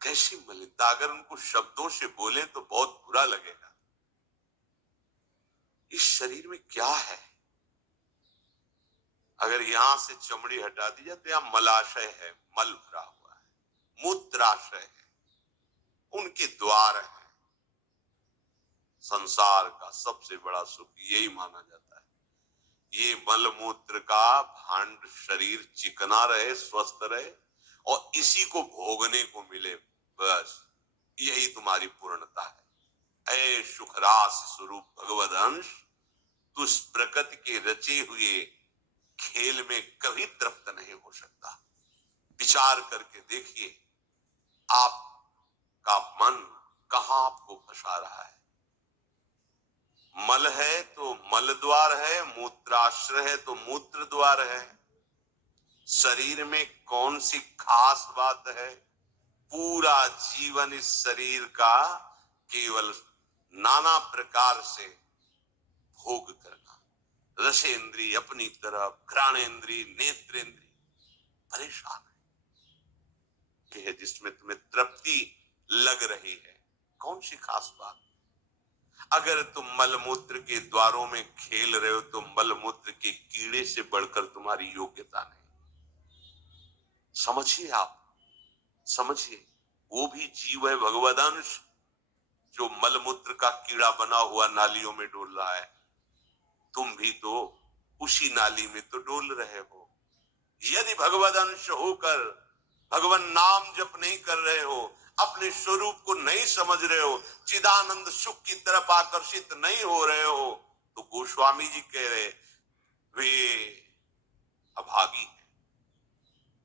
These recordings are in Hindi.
कैसी मलिनता, अगर उनको शब्दों से बोले तो बहुत बुरा लगेगा। इस शरीर में क्या है? अगर यहां से चमड़ी हटा दी जाए तो यहां मलाशय है, मल भरा हुआ है, मूत्राशय है, उनके द्वार है। संसार का सबसे बड़ा सुख यही माना जाता है, ये मलमूत्र का भांड शरीर चिकना रहे, स्वस्थ रहे और इसी को भोगने को मिले, बस यही तुम्हारी पूर्णता है। ऐ सुखरास स्वरूप भगवद अंश, तू इस प्रकृति के रचे हुए खेल में कभी तृप्त नहीं हो सकता। विचार करके देखिए, आपका मन कहां आपको फंसा रहा है। मल है तो मल द्वार है, मूत्राश्रय है तो मूत्र द्वार है। शरीर में कौन सी खास बात है? पूरा जीवन इस शरीर का केवल नाना प्रकार से भोग करना, रसेंद्री अपनी तरफ, घ्राणेंद्री, नेत्रेंद्री परेशान है जिसमें तुम्हें तृप्ति लग रही है। कौन सी खास बात? अगर तुम मलमूत्र के द्वारों में खेल रहे हो तो मलमूत्र के कीड़े से बढ़कर तुम्हारी योग्यता नहीं। समझिए, आप समझिए, वो भी जीव है, भगवदंश, जो मलमूत्र का कीड़ा बना हुआ नालियों में डोल रहा है। तुम भी तो उसी नाली में तो डोल रहे हो। यदि भगवदंश होकर भगवान नाम जप नहीं कर रहे हो, अपने स्वरूप को नहीं समझ रहे हो, चिदानंद सुख की तरफ आकर्षित नहीं हो रहे हो, तो गोस्वामी जी कह रहे वे अभागी हैं।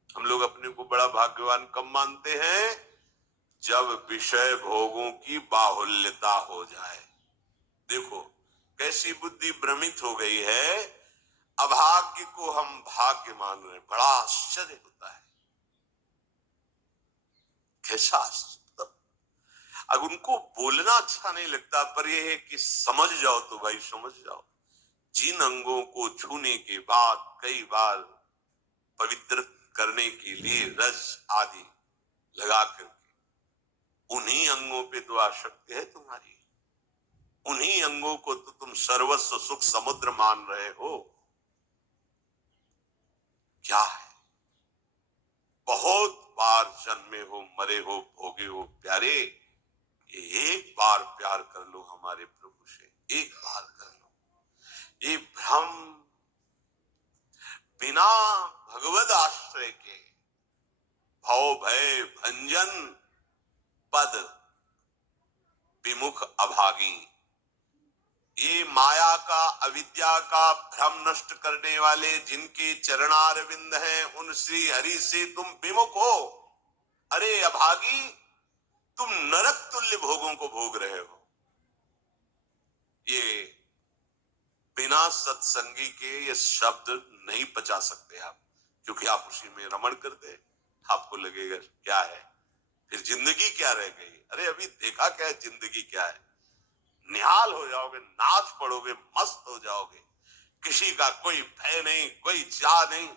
हम लोग अपने को बड़ा भाग्यवान कब मानते हैं? जब विषय भोगों की बाहुल्यता हो जाए। देखो कैसी बुद्धि भ्रमित हो गई है, अभाग्य को हम भाग्य मान रहे हैं। बड़ा आश्चर्य होता है, कैसा आश्चर्य। अब उनको बोलना अच्छा नहीं लगता, पर यह है कि समझ जाओ तो भाई समझ जाओ। जिन अंगों को छूने के बाद कई बार पवित्र करने के लिए रस आदि लगा करके, उन्हीं अंगों पे तो आसक्ति है तुम्हारी, उन्हीं अंगों को तो तुम सर्वस्व सुख समुद्र मान रहे हो। क्या है? बहुत बार जन्मे हो, मरे हो, भोगे हो प्यारे, एक बार प्यार कर लो हमारे प्रभु से, एक बार कर लो। ये भ्रम बिना भगवद आश्रय के भव भय भंजन पद विमुख अभागी, ये माया का, अविद्या का भ्रम नष्ट करने वाले जिनके चरणारविंद हैं, उन श्री हरि से तुम विमुख हो। अरे अभागी, तुम नरक तुल्य भोगों को भोग रहे हो। ये बिना सत्संगी के ये शब्द नहीं पचा सकते आप, क्योंकि आप उसी में रमण करते, आपको लगेगा क्या है, फिर जिंदगी क्या रह गई। अरे अभी देखा क्या है, जिंदगी क्या है। निहाल हो जाओगे, नाच पड़ोगे, मस्त हो जाओगे, किसी का कोई भय नहीं, कोई चाह नहीं।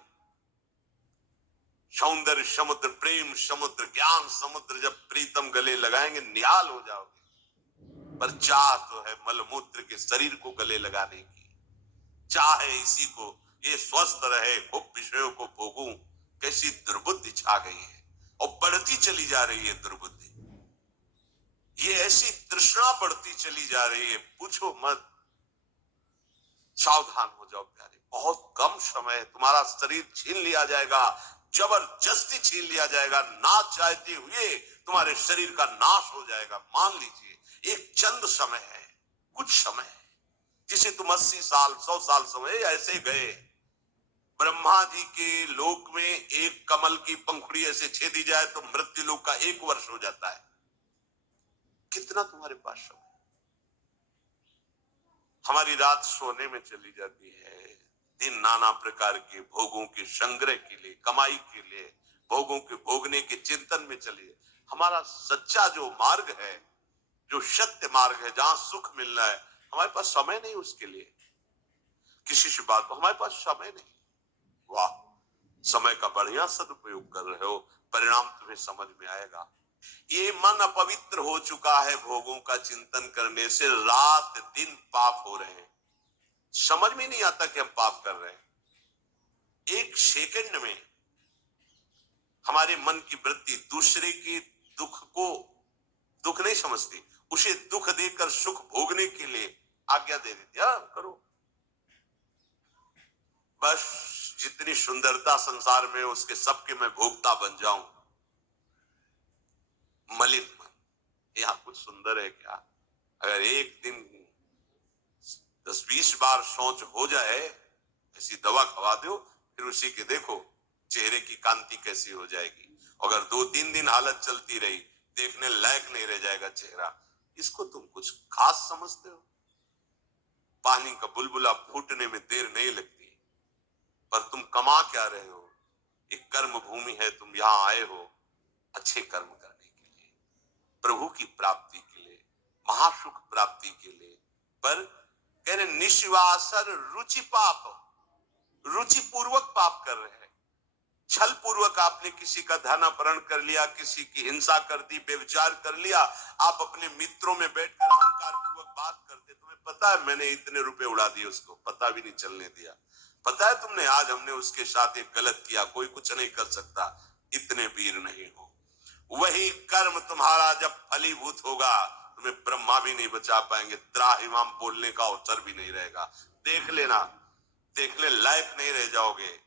सौंदर्य समुद्र, प्रेम समुद्र, ज्ञान समुद्र जब प्रीतम गले लगाएंगे, निहाल हो जाओगे। पर चाह तो है मलमूत्र के शरीर को गले लगाने की, चाह है इसी को, ये स्वस्थ रहे, खूब विषयों को भोगूं। कैसी दुर्बुद्धि छा गई है और बढ़ती चली जा रही है दुर्बुद्धि। ये ऐसी तृष्णा बढ़ती चली जा रही है, पूछो मत। सावधान हो जाओ प्यारे, बहुत कम समय है, तुम्हारा शरीर छीन लिया जाएगा, जबरदस्ती छीन लिया जाएगा, ना चाहते हुए तुम्हारे शरीर का नाश हो जाएगा। मान लीजिए एक चंद समय है, कुछ समय है, जिसे तुम 80 साल 100 साल समय ऐसे गए। ब्रह्मा जी के लोक में एक कमल की पंखुड़ी ऐसे छेदी जाए तो मृत्यु लोक का 1 वर्ष हो जाता है। कितना तुम्हारे पास समय? हमारी रात सोने में चली जाती है, दिन नाना प्रकार के भोगों के संग्रह के लिए, कमाई के लिए, भोगों के भोगने के चिंतन में चलिए। हमारा सच्चा जो मार्ग है, जो सत्य मार्ग है, जहां सुख मिल रहा है, हमारे पास समय नहीं उसके लिए। किसी से बात, हमारे पास समय नहीं। वाह, समय का बढ़िया सदुपयोग कर रहे हो, परिणाम तुम्हें समझ में आएगा। ये मन अपवित्र हो चुका है भोगों का चिंतन करने से, रात दिन पाप हो रहे हैं, समझ में नहीं आता कि हम पाप कर रहे हैं। एक सेकंड में हमारे मन की वृत्ति दूसरे के दुख को दुख नहीं समझती, उसे दुख देकर सुख भोगने के लिए आज्ञा दे देती, हाँ करो। बस जितनी सुंदरता संसार में उसके सबके मैं भोक्ता बन जाऊं। मलिन मन, यह कुछ सुंदर है क्या? अगर एक दिन 10-20 बार सोच हो जाए, ऐसी दवा खवा दो, फिर उसी के देखो चेहरे की कांति कैसी हो जाएगी। अगर 2-3 दिन हालत चलती रही, देखने लायक नहीं रह जाएगा चेहरा। इसको तुम कुछ खास समझते हो? पानी का बुलबुला फूटने में देर नहीं लगती, पर तुम कमा क्या रहे हो? एक कर्म भूमि है, तुम यहां आए हो अच्छे कर्म करने के लिए, प्रभु की प्राप्ति के लिए, महासुख प्राप्ति के लिए। पर कह रहे निश्वासर रुचि पाप, रुचि पूर्वक पाप कर रहे हैं। छल पूर्वक आपने किसी का धन अपहरण कर लिया, किसी की हिंसा कर दी, व्यभिचार कर लिया। आप अपने मित्रों में बैठकर अहंकार पूर्वक बात करते, तुम्हें पता है मैंने इतने रुपए उड़ा दिए, उसको पता भी नहीं चलने दिया। पता है तुमने आज हमने उसके साथ एक गलत किया, कोई कुछ नहीं कर सकता। इतने वीर नहीं हो। वही कर्म तुम्हारा जब फलीभूत होगा, तुम्हें ब्रह्मा भी नहीं बचा पाएंगे, त्राहिमाम बोलने का अवसर भी नहीं रहेगा। देख लेना, देखने लायक नहीं रह जाओगे।